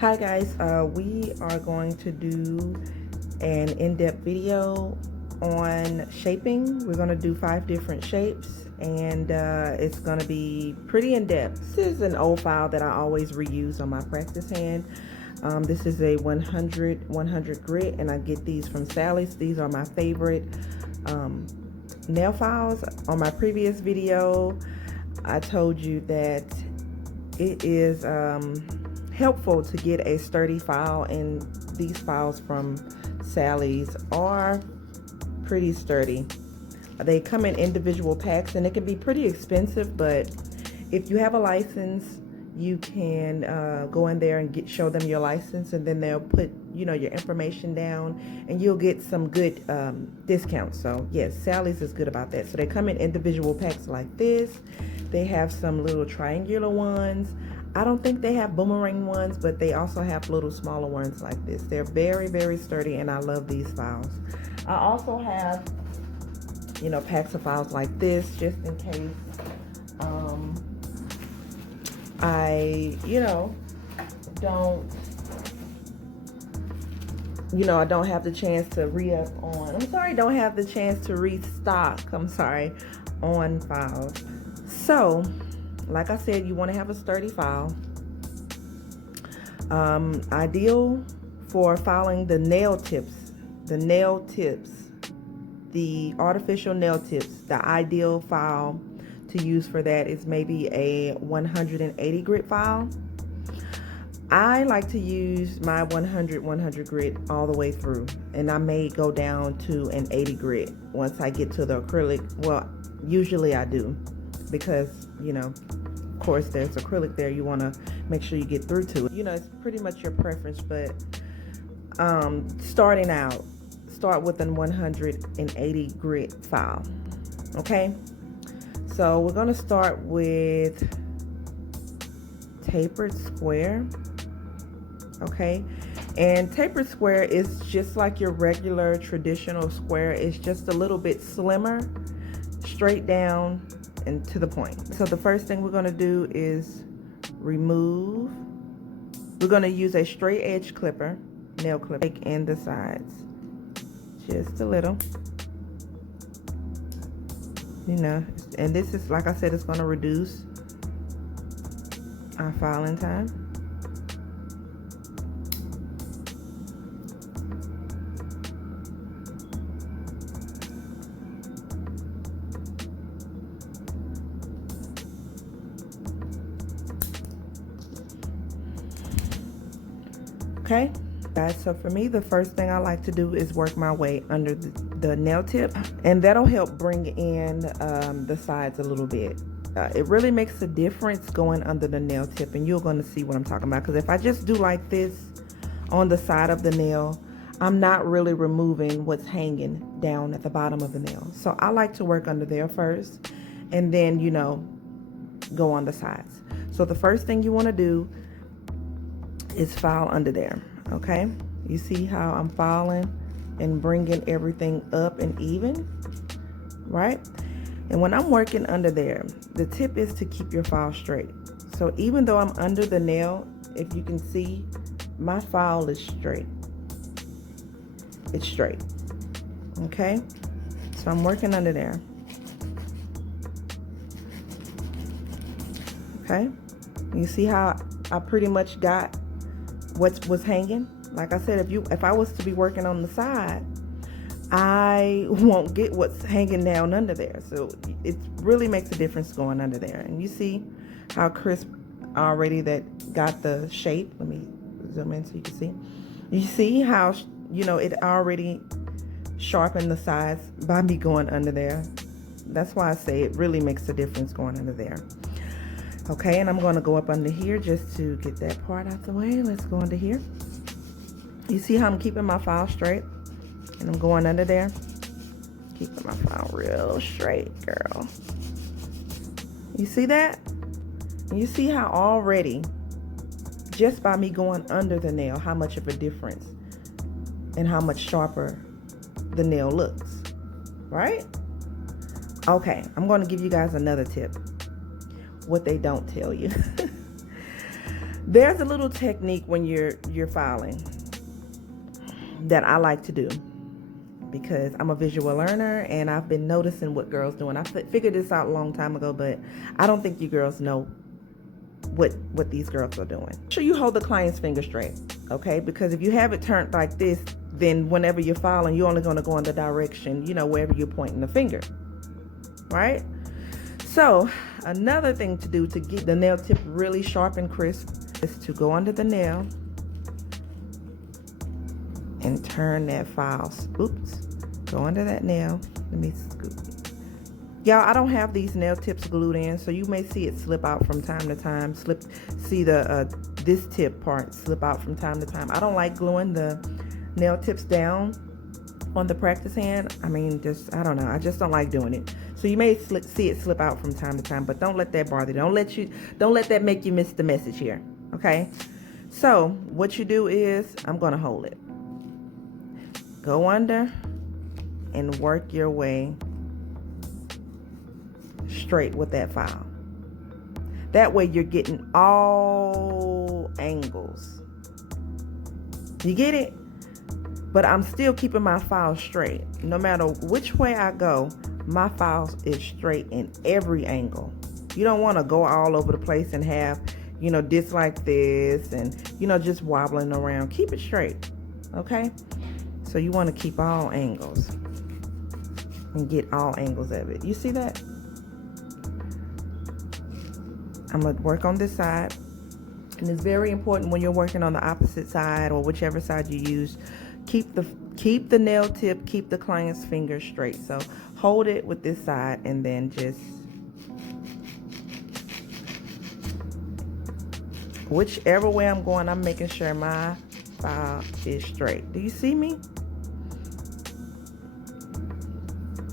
Hi guys, we are going to do an in-depth video on shaping. We're going to do 5 different shapes and it's going to be pretty in-depth. This is an old file that I always reuse on my practice hand. This is a 100 grit and I get these from Sally's. These are my favorite nail files. On my previous video I told you that it is helpful to get a sturdy file, and these files from Sally's are pretty sturdy. They come in individual packs and it can be pretty expensive, but if you have a license you can go in there and show them your license, and then they'll put your information down and you'll get some good discounts. So yes, Sally's is good about that. So they come in individual packs like this. They have some little triangular ones. I don't think they have boomerang ones, but they also have little smaller ones like this. They're very sturdy and I love these files. I also have packs of files like this just in case I don't have the chance to don't have the chance to restock on files. So like I said, you want to have a sturdy file. Ideal for filing the nail tips, the artificial nail tips. The ideal file to use for that is maybe a 180 grit file. I like to use my 100 grit all the way through, and I may go down to an 80 grit once I get to the acrylic. Well, usually I do, because of course there's acrylic there. You want to make sure you get through to it. It's pretty much your preference, but starting out, start with a 180 grit file. Okay, so we're going to start with tapered square. Okay, and tapered square is just like your regular traditional square. It's just a little bit slimmer, straight down and to the point. So the first thing we're going to do is remove. We're going to use a straight edge clipper, nail clipper, in the sides just a little, and this is, like I said, it's going to reduce our filing time. Okay, guys, so for me, the first thing I like to do is work my way under the nail tip, and that'll help bring in the sides a little bit. It really makes a difference going under the nail tip, and you're going to see what I'm talking about, because if I just do like this on the side of the nail, I'm not really removing what's hanging down at the bottom of the nail. So I like to work under there first, and then go on the sides. So the first thing you want to do is file under there. Okay, you see how I'm filing and bringing everything up and even, right? And when I'm working under there, the tip is to keep your file straight. So even though I'm under the nail, if you can see, my file is straight. It's straight. Okay, so I'm working under there. Okay, you see how I pretty much got what was hanging. Like I said, if I was to be working on the side, I won't get what's hanging down under there. So it really makes a difference going under there. And you see how crisp already that got the shape. Let me zoom in so you can see. You see how it already sharpened the sides by me going under there. That's why I say it really makes a difference going under there. Okay, and I'm going to go up under here just to get that part out the way. Let's go under here. You see how I'm keeping my file straight? And I'm going under there. Keeping my file real straight, girl. You see that? And you see how already, just by me going under the nail, how much of a difference and how much sharper the nail looks, right? Okay, I'm going to give you guys another tip. What they don't tell you. There's a little technique when you're filing that I like to do, because I'm a visual learner and I've been noticing what girls doing. I figured this out a long time ago, but I don't think you girls know what these girls are doing. Make sure you hold the client's finger straight, okay? Because if you have it turned like this, then whenever you're filing, you're only going to go in the direction, you know, wherever you're pointing the finger, right? So another thing to do to get the nail tip really sharp and crisp is to go under the nail and turn that file. Oops, go under that nail. Let me scoop. Y'all, I don't have these nail tips glued in, so you may see it slip out from time to time. See the this tip part slip out from time to time. I don't like gluing the nail tips down on the practice hand. I mean, I don't know. I just don't like doing it. So you may see it slip out from time to time, but don't let that bother you. Don't let that make you miss the message here. Okay? So what you do is, I'm gonna hold it. Go under and work your way straight with that file. That way you're getting all angles. You get it? But I'm still keeping my file straight. No matter which way I go, my file is straight in every angle. You don't want to go all over the place and have, you know, this like this and, you know, just wobbling around. Keep it straight, okay? So you want to keep all angles and get all angles of it. You see that? I'm going to work on this side. And it's very important when you're working on the opposite side or whichever side you use, keep the nail tip, keep the client's finger straight. So hold it with this side and then just whichever way I'm going, I'm making sure my file is straight. Do you see me?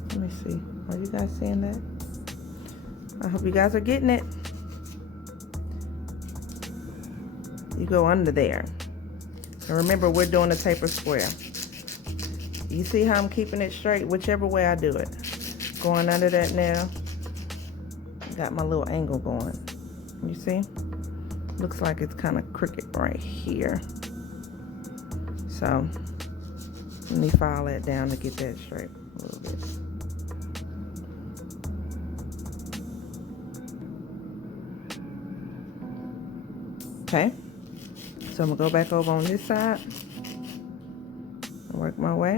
Let me see. Are you guys seeing that? I hope you guys are getting it. You go under there. And remember, we're doing a taper square. You see how I'm keeping it straight? Whichever way I do it. Going under that nail. Got my little angle going. You see? Looks like it's kind of crooked right here. So, let me file that down to get that straight a little bit. Okay. So I'm going to go back over on this side and work my way.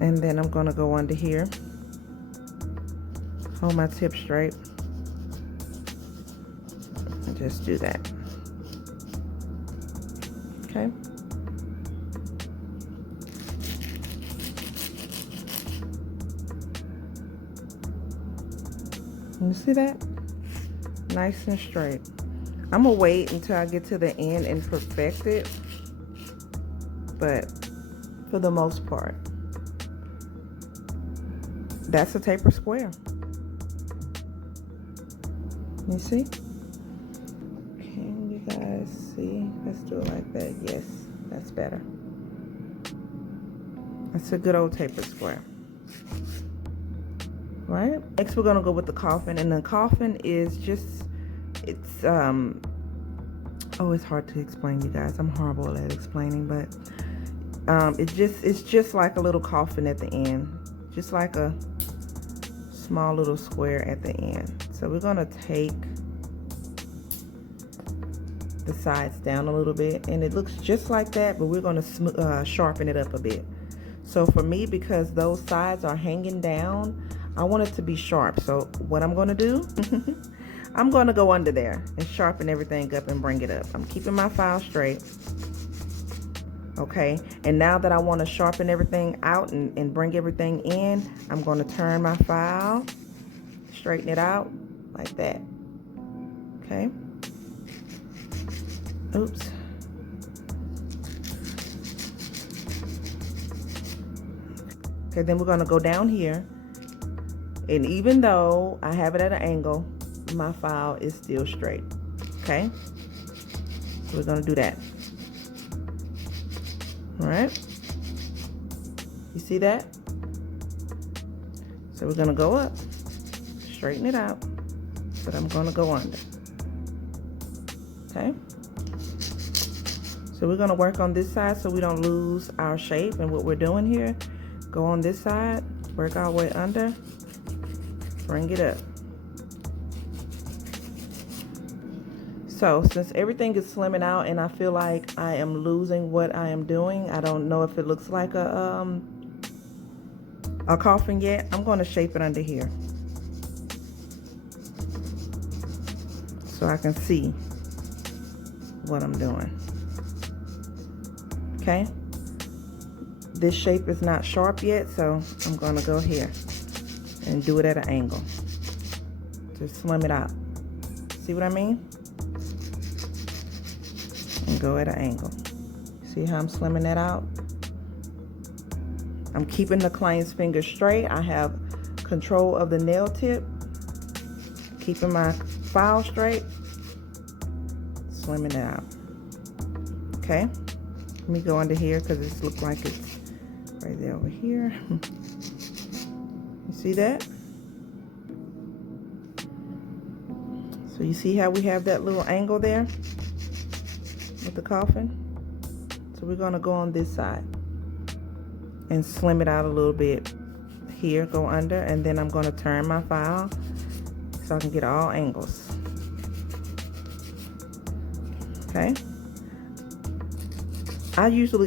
And then I'm going to go under here. Hold my tip straight. And just do that. Okay. You see that? Nice and straight. I'm gonna wait until I get to the end and perfect it. But for the most part, that's a taper square. You see? Can you guys see? Let's do it like that. Yes, that's better. That's a good old taper square. Right? Next we're gonna go with the coffin, and the coffin is just, it's hard to explain, you guys. I'm horrible at explaining, but it's just like a little coffin at the end, just like a small little square at the end. So we're gonna take the sides down a little bit, and it looks just like that, but we're gonna sharpen it up a bit. So for me, because those sides are hanging down, I want it to be sharp. So what I'm going to do, I'm going to go under there and sharpen everything up and bring it up. I'm keeping my file straight. Okay. And now that I want to sharpen everything out and bring everything in, I'm going to turn my file, straighten it out like that. Okay. Oops. Okay, then we're going to go down here. And even though I have it at an angle, my file is still straight. Okay? So we're going to do that. All right? You see that? So we're going to go up, straighten it out, but I'm gonna go under. Okay? So we're gonna work on this side so we don't lose our shape. And what we're doing here, go on this side, work our way under, bring it up. So since everything is slimming out and I feel like I am losing what I am doing, I don't know if it looks like a coffin yet, I'm gonna shape it under here so I can see what I'm doing. Okay, this shape is not sharp yet, so I'm gonna go here and do it at an angle to slim it out. See what I mean? And go at an angle. See how I'm slimming that out? I'm keeping the client's finger straight. I have control of the nail tip, keeping my file straight, slimming it out. Okay, let me go under here because it looks like it's right there over here. You see that? So you see how we have that little angle there with the coffin? So we're gonna go on this side and slim it out a little bit here, go under, and then I'm gonna turn my file so I can get all angles. Okay.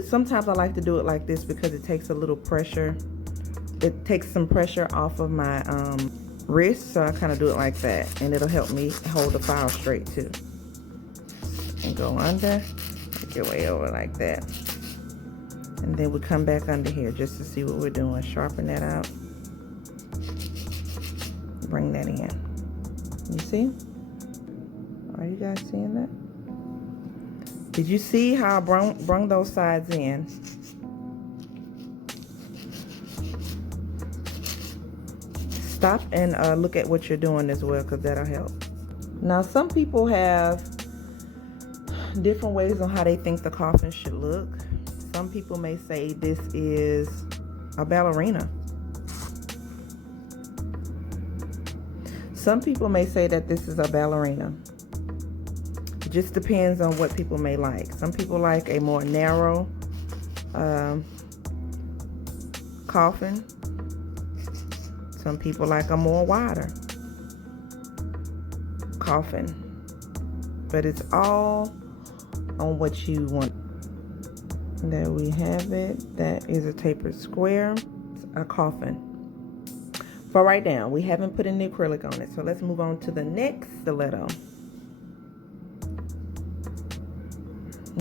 Sometimes I like to do it like this because it takes a little pressure. It takes some pressure off of my wrist, so I kind of do it like that, and it'll help me hold the file straight too. And go under, make your way over like that. And then we come back under here just to see what we're doing. Sharpen that out. Bring that in. You see? Are you guys seeing that? Did you see how I brung those sides in? Stop and look at what you're doing as well, because that'll help. Now, some people have different ways on how they think the coffin should look. Some people may say this is a ballerina. Some people may say that this is a ballerina. It just depends on what people may like. Some people like a more narrow coffin. Some people like a more wider coffin. But it's all on what you want. There we have it. That is a tapered square, a coffin. For right now, we haven't put any acrylic on it. So let's move on to the next stiletto.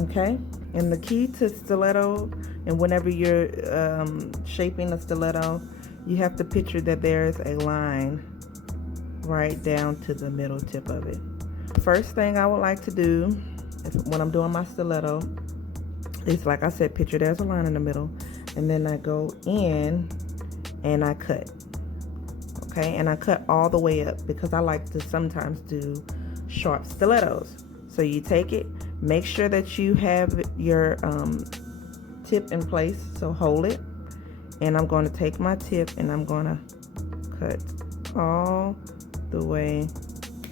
Okay, and the key to stiletto, and whenever you're shaping a stiletto, you have to picture that there's a line right down to the middle tip of it. First thing I would like to do when I'm doing my stiletto is, like I said, picture there's a line in the middle, and then I go in and I cut. Okay, and I cut all the way up because I like to sometimes do sharp stilettos. So you take it, make sure that you have your tip in place, so hold it, and I'm going to take my tip and I'm going to cut all the way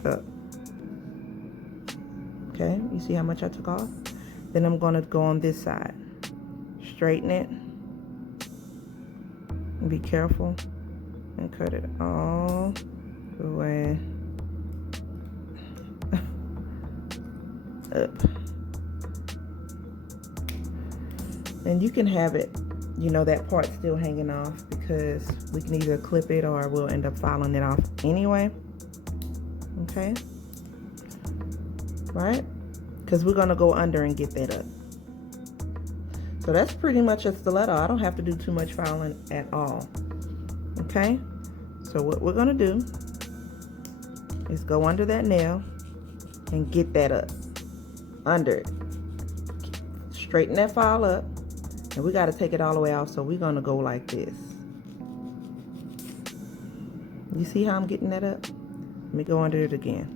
up. Okay, you see how much I took off? Then I'm going to go on this side, straighten it, and be careful, and cut it all the way up. And you can have it, you know, that part still hanging off, because we can either clip it or we'll end up filing it off anyway. Okay, right? Because we're going to go under and get that up. So that's pretty much a stiletto. I don't have to do too much filing at all. Okay, so what we're going to do is go under that nail and get that up under it. Straighten that file up, and we got to take it all the way off, so we're going to go like this. You see how I'm getting that up? Let me go under it again.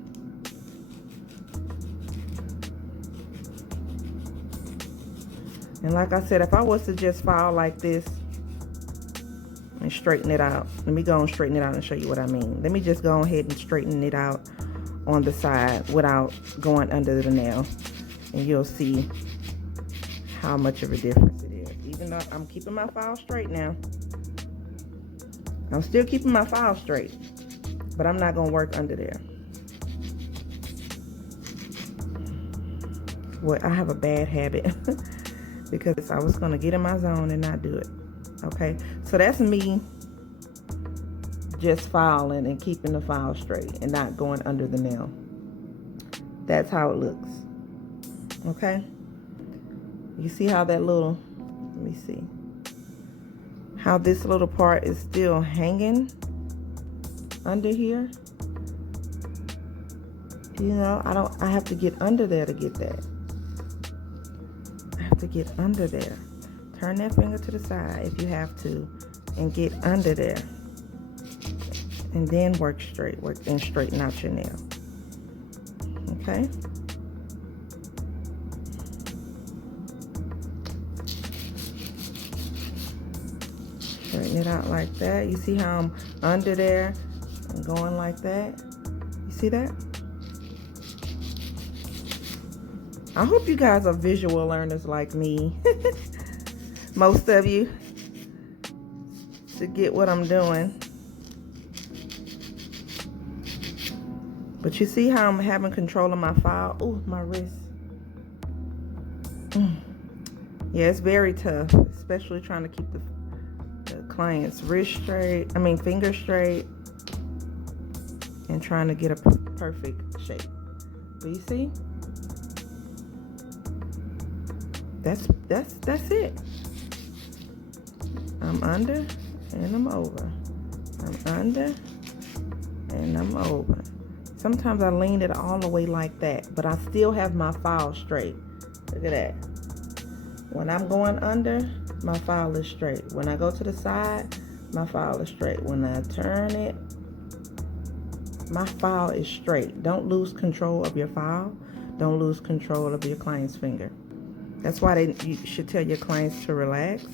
And like I said, if I was to just file like this, and straighten it out. Let me go and straighten it out and show you what I mean. Let me just go ahead and straighten it out on the side without going under the nail, and you'll see how much of a difference it is. Even though I'm keeping my file straight now, I'm still keeping my file straight, but I'm not gonna work under there. Well, I have a bad habit because I was gonna get in my zone and not do it. Okay, so that's me just filing and keeping the file straight and not going under the nail. That's how it looks. Okay, you see how that little, let me see, how this little part is still hanging under here. You know, I have to get under there to get that. I have to get under there. Turn that finger to the side if you have to and get under there. And then work and straighten out your nail. Okay? Straighten it out like that. You see how I'm under there and going like that? You see that? I hope you guys are visual learners like me. Most of you, to get what I'm doing. But you see how I'm having control of my file? Ooh, my wrist. Yeah, it's very tough, especially trying to keep the client's finger straight, and trying to get a perfect shape. But you see? That's it. I'm under and I'm over. I'm under and I'm over. Sometimes I lean it all the way like that, but I still have my file straight. Look at that. When I'm going under, my file is straight. When I go to the side, my file is straight. When I turn it, my file is straight. Don't lose control of your file. Don't lose control of your client's finger. That's why you should tell your clients to relax,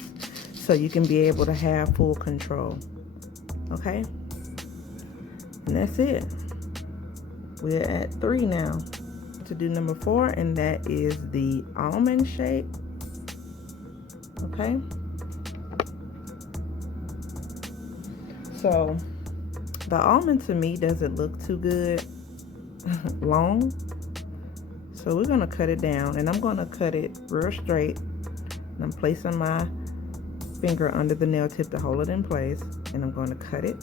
so you can be able to have full control. Okay? And that's it. We're at 3 now. To do number 4, and that is the almond shape. Okay? So, the almond to me doesn't look too good long. So we're gonna cut it down, and I'm gonna cut it real straight. And I'm placing my finger under the nail tip to hold it in place, and I'm going to cut it.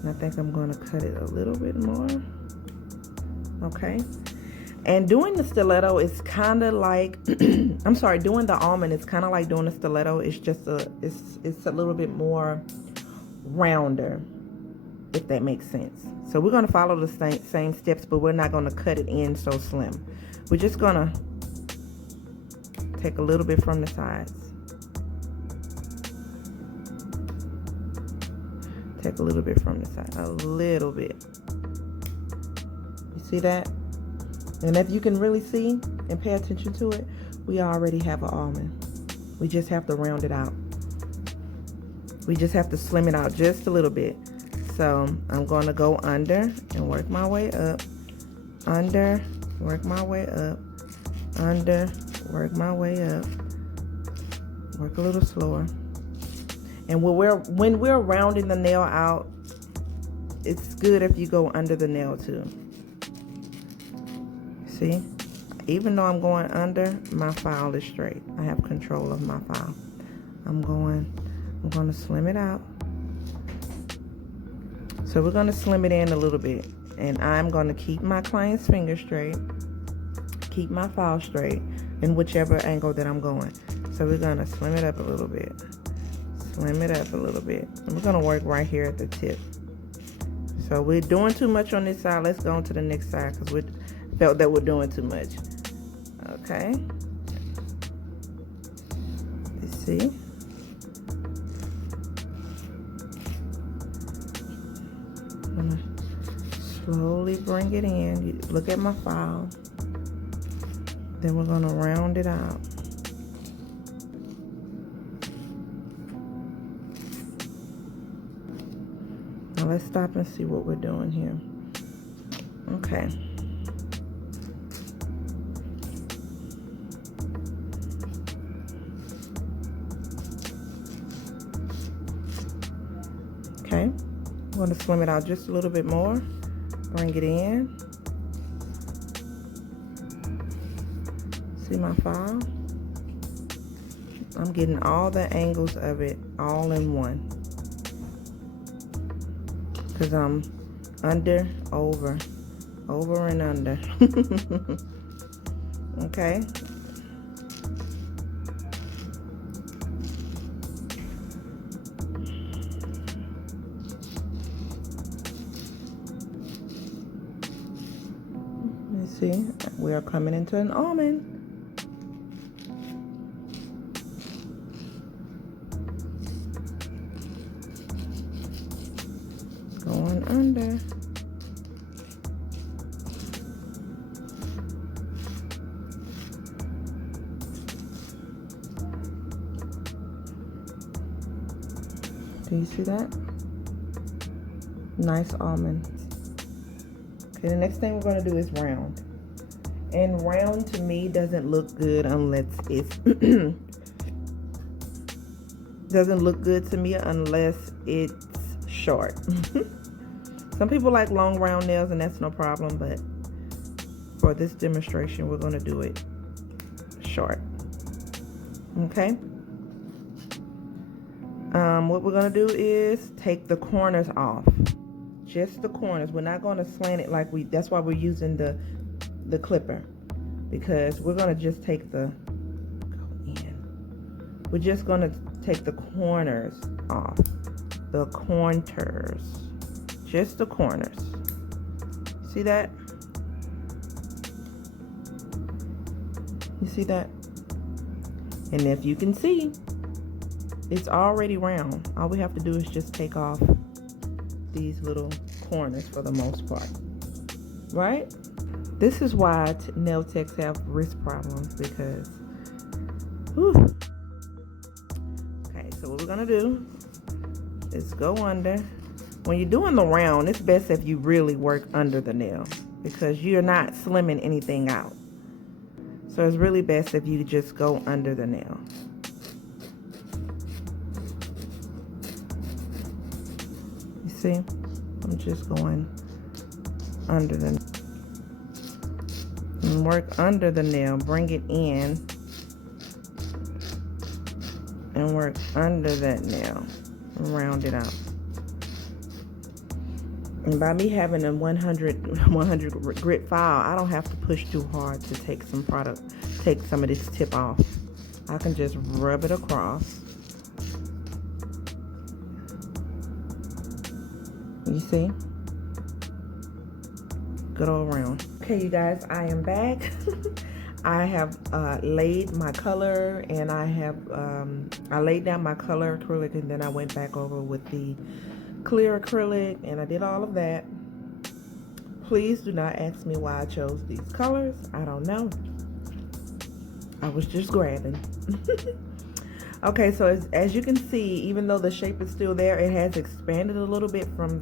And I think I'm going to cut it a little bit more. Okay. And doing the stiletto is kind of like, I'm sorry, doing the almond is kind of like doing the stiletto. It's just it's a little bit more rounder, if that makes sense. So we're going to follow the same steps, but we're not going to cut it in so slim. We're just going to take a little bit from the sides. Take a little bit from the side. A little bit. You see that? And if you can really see and pay attention to it, we already have an almond. We just have to round it out. We just have to slim it out just a little bit. So I'm going to go under and work my way up. Under, work my way up. Under, work my way up. Work a little slower. And when we're rounding the nail out, it's good if you go under the nail too. See? Even though I'm going under, my file is straight. I have control of my file. I'm going to slim it out. So we're going to slim it in a little bit. And I'm going to keep my client's finger straight. Keep my file straight in whichever angle that I'm going. So we're going to slim it up a little bit. Slim it up a little bit. And we're going to work right here at the tip. So we're doing too much on this side. Let's go on to the next side because we felt that we're doing too much. Okay. Let's see. I'm going to slowly bring it in. You look at my file. Then we're going to round it out. Now let's stop and see what we're doing here. Okay. Okay, I'm going to slim it out just a little bit more. Bring it in. See my file? I'm getting all the angles of it all in one. Because I'm under, over and under. Okay. Let's see, we are coming into an almond. Going under. Do you see that? Nice almond. Okay, the next thing we're going to do is round. And round to me doesn't look good unless it's doesn't look good to me unless it's short. Some people like long round nails, and that's no problem, but for this demonstration we're going to do it short. Okay. What we're going to do is take the corners off, just the corners. We're not going to slant it like that's why we're using the clipper, because we're going to just take we're just going to take the corners off. The corners, just the corners. See that? You see that? And if you can see, it's already round. All we have to do is just take off these little corners for the most part, right? This is why nail techs have wrist problems, because whew. Okay, so what we're gonna do is go under. When you're doing the round, it's best if you really work under the nail, because you're not slimming anything out. So it's really best if you just go under the nail. You see? I'm just going under the nail. And work under the nail. Bring it in. And work under that nail. Round it out. And by me having a 100 grit file, I don't have to push too hard to take some of this tip off. I can just rub it across. You see? Good old round. Okay, you guys, I am back. I have laid my color, and I laid down my color acrylic, and then I went back over with the clear acrylic, and I did all of that. Please do not ask me why I chose these colors. I don't know. I was just grabbing. Okay, so as you can see, even though the shape is still there, it has expanded a little bit from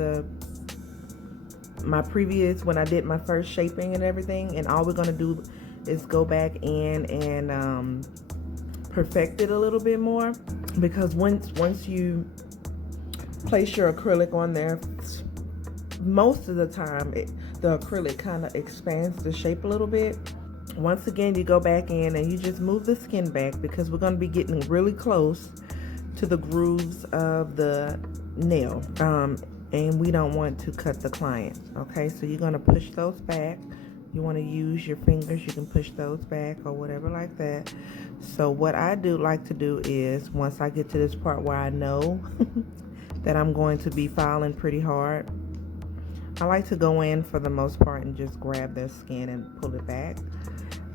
my previous, when I did my first shaping and everything. And all we're gonna do is go back in and perfect it a little bit more, because once you place your acrylic on there, most of the time the acrylic kind of expands the shape a little bit. Once again, you go back in and you just move the skin back, because we're going to be getting really close to the grooves of the nail, and we don't want to cut the client. Okay, so you're going to push those back. You want to use your fingers, you can push those back or whatever like that. So what I like to do is, once I get to this part where I know that I'm going to be filing pretty hard, I like to go in for the most part and just grab their skin and pull it back,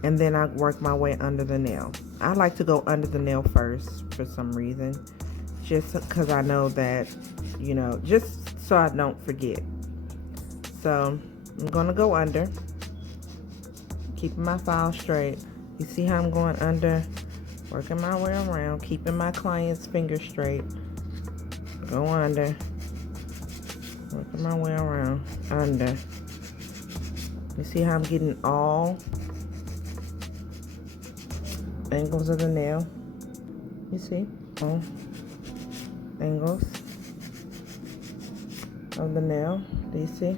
and then I work my way under the nail. I like to go under the nail first for some reason, just because I know that, you know, just so I don't forget. So I'm gonna go under, keeping my file straight. You see how I'm going under, working my way around, keeping my client's fingers straight. Go under, Working my way around under. You see how I'm getting all angles of the nail? You see? All angles of the nail. Do you see?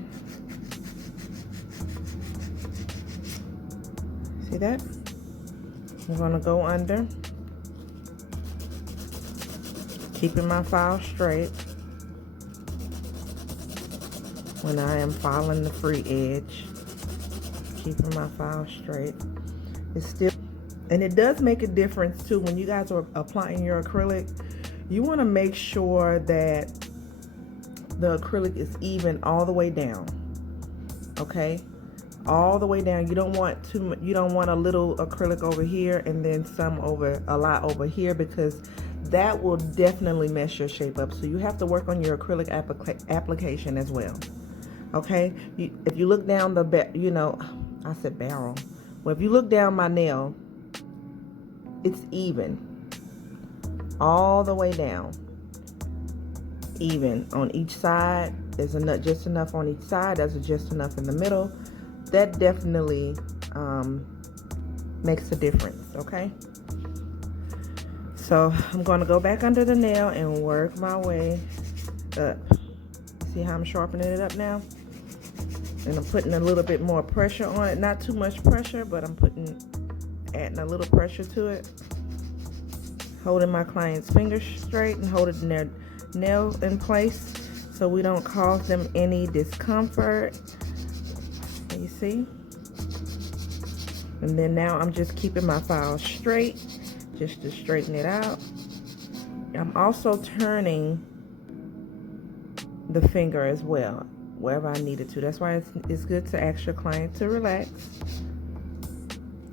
See that? I'm going to go under, keeping my file straight when I am filing the free edge. Keeping my file straight. It's still, and it does make a difference too when you guys are applying your acrylic. You want to make sure that the acrylic is even all the way down. Okay? All the way down. You don't want too much, you don't want a little acrylic over here and then a lot over here, because that will definitely mess your shape up. So you have to work on your acrylic application as well. Okay, if you look down I said barrel. Well, if you look down my nail, it's even all the way down, even on each side. There's just enough on each side. There's just enough in the middle. That definitely makes a difference. Okay, so I'm going to go back under the nail and work my way up. See how I'm sharpening it up now? And I'm putting a little bit more pressure on it. Not too much pressure, but I'm adding a little pressure to it. Holding my client's fingers straight and holding their nail in place so we don't cause them any discomfort. You see? And then now I'm just keeping my file straight just to straighten it out. I'm also turning the finger as well, wherever I needed to. That's why it's good to ask your client to relax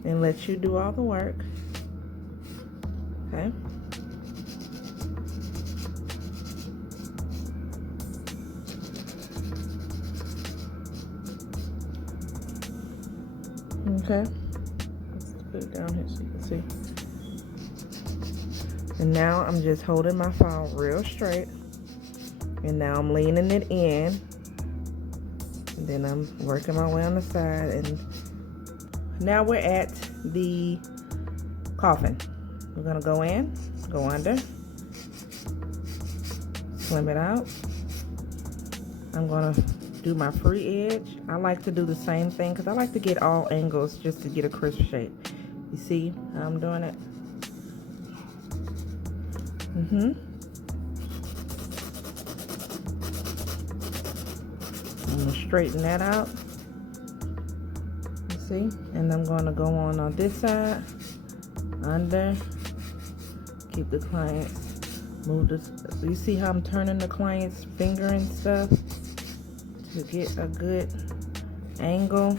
and let you do all the work. Okay? Okay? Let's put it down here so you can see. And now I'm just holding my file real straight. And now I'm leaning it in. And then I'm working my way on the side. And now we're at the coffin. We're going to go in, go under, slim it out. I'm going to do my free edge. I like to do the same thing because I like to get all angles just to get a crisp shape. You see how I'm doing it? I'm going to straighten that out. You see? And I'm going to go on this side, under, keep the client, move this. You see how I'm turning the client's finger and stuff to get a good angle.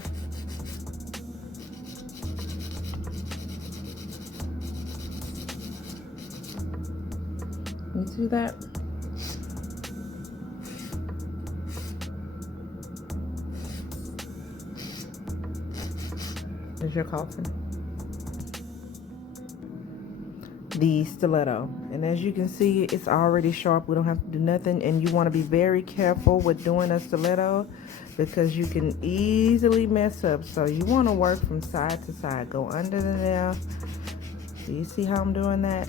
You see that? There's your coffin. The stiletto. And as you can see, it's already sharp. We don't have to do nothing. And you want to be very careful with doing a stiletto because you can easily mess up. So you want to work from side to side. Go under the nail. Do you see how I'm doing that?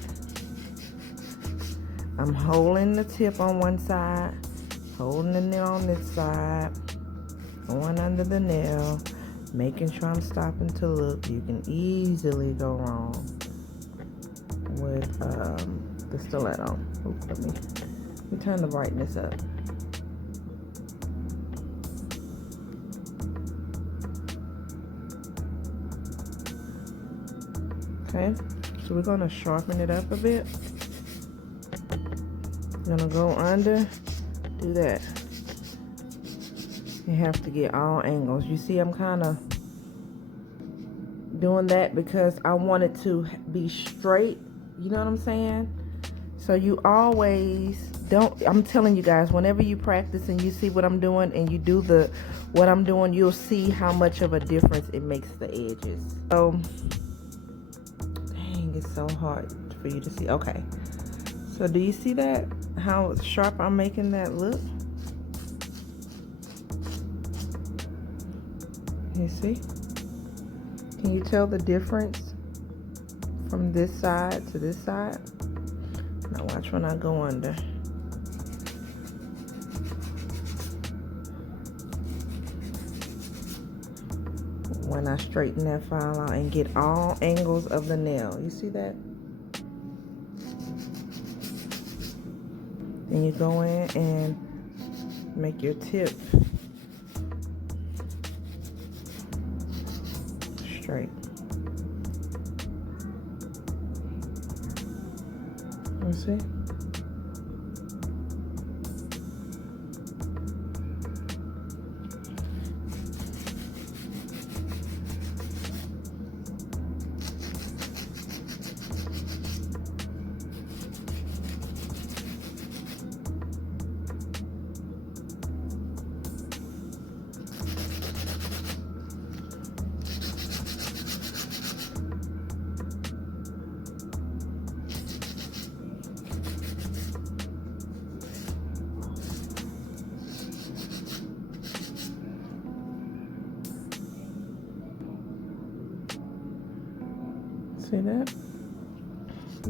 I'm holding the tip on one side, holding the nail on this side, going under the nail, making sure I'm stopping to look. You can easily go wrong with the stiletto. Oops, let me turn the brightness up. Okay, so we're going to sharpen it up a bit. Gonna go under, do that. You have to get all angles. You see, I'm kind of doing that because I want it to be straight. You know what I'm saying? So you always don't. I'm telling you guys, whenever you practice and you see what I'm doing and you do what I'm doing, you'll see how much of a difference it makes the edges. So, dang, it's so hard for you to see. Okay. So do you see that? How sharp I'm making that look? You see? Can you tell the difference from this side to this side? Now watch when I go under. When I straighten that file out and get all angles of the nail. You see that? Then you go in and make your tip straight. You see? See that?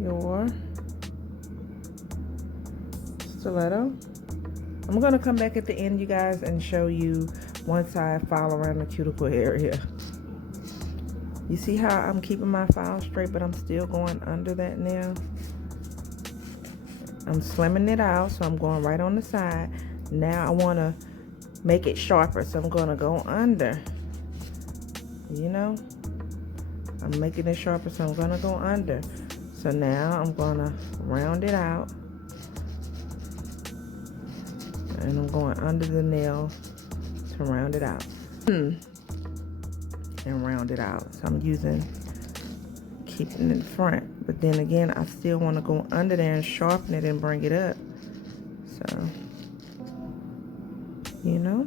Your stiletto. I'm going to come back at the end, you guys, and show you once I file around the cuticle area. You see how I'm keeping my file straight, but I'm still going under that nail? I'm slimming it out, so I'm going right on the side. Now I want to make it sharper, so I'm going to go under. You know? I'm making it sharper, so I'm going to go under. So now I'm going to round it out. And I'm going under the nail to round it out. And round it out. So I'm keeping it in front. But then again, I still want to go under there and sharpen it and bring it up. So, you know.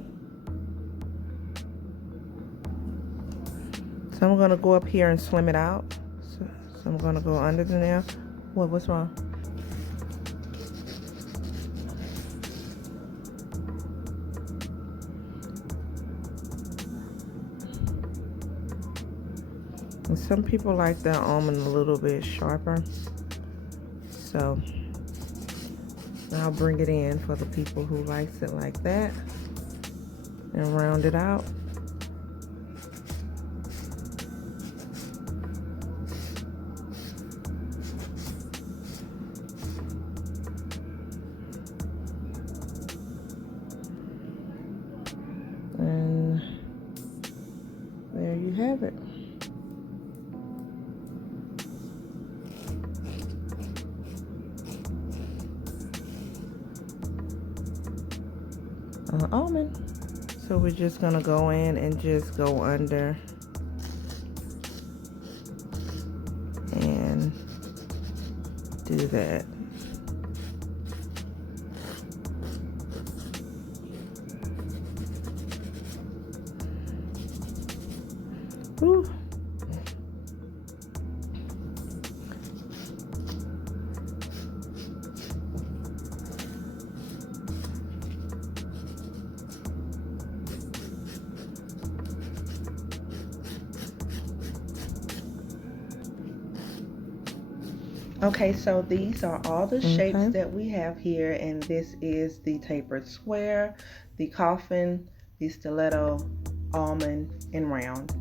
So I'm going to go up here and slim it out. So I'm going to go under the nail. What's wrong? And some people like the almond a little bit sharper. So I'll bring it in for the people who likes it like that. And round it out. And there you have it. Almond. So we're just gonna go in and just go under and do that. Whew. Okay, so these are all the shapes that we have here, and this is the tapered square, the coffin, the stiletto, almond, and round.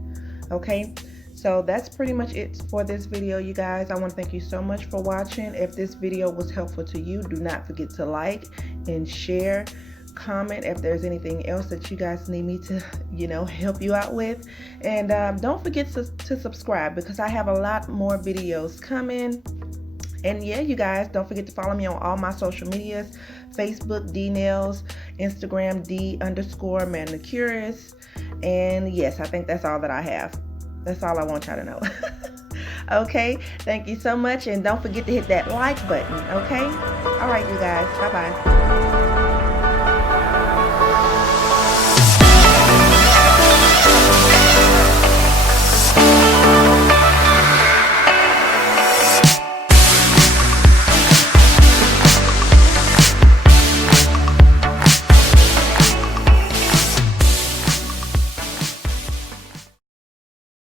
Okay, so that's pretty much it for this video, you guys. I want to thank you so much for watching. If this video was helpful to you, do not forget to like and share. Comment if there's anything else that you guys need me to, help you out with. And don't forget to subscribe, because I have a lot more videos coming. And yeah, you guys, don't forget to follow me on all my social medias: Facebook, Dee Nails, Instagram, Dee_Manicurist. And yes, I think that's all that I have. That's all I want y'all to know. Okay, thank you so much. And don't forget to hit that like button, okay? All right, you guys, bye-bye.